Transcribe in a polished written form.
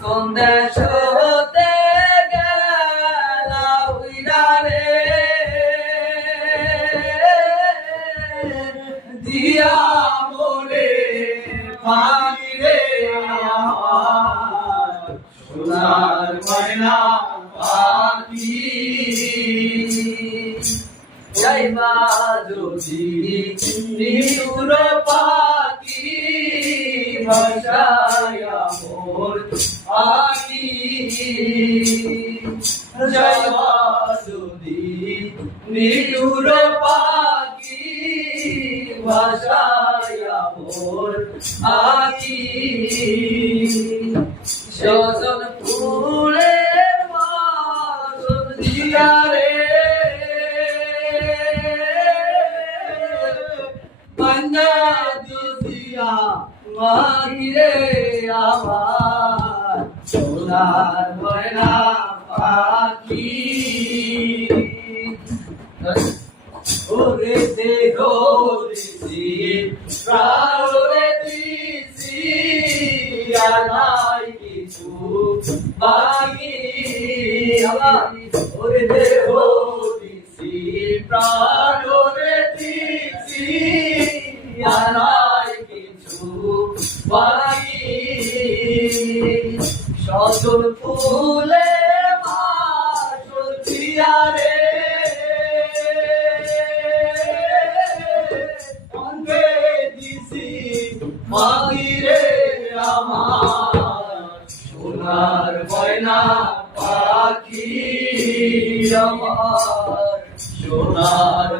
কোন দেশ হতে গেলা উইরা রে দিয়া মোরে পানি রে আমার সোনার ময়না পাখি যাইবা যদি নিউর পাখি ভাষায়া মোর আকি যাইবা যদি নিউর পাখি ভাষায়া মোর আকি সজন ফুলের বাসন দিয়া রে বন্দা দিয়া মাগিরে আমার সোনার ময়না পাখি ওরে দেহ দিছি প্রাণরে দিছি আর নাই কিছু বাকি আমার ওরে দেহ দিছি প্রাণরে দিছি আর নাই কিছু বাকি সজল ফুলে বাসল দিয়া রে অঙ্গে দিছি মাগিরে আমার সোনার ময়না পাখি আমার সোনার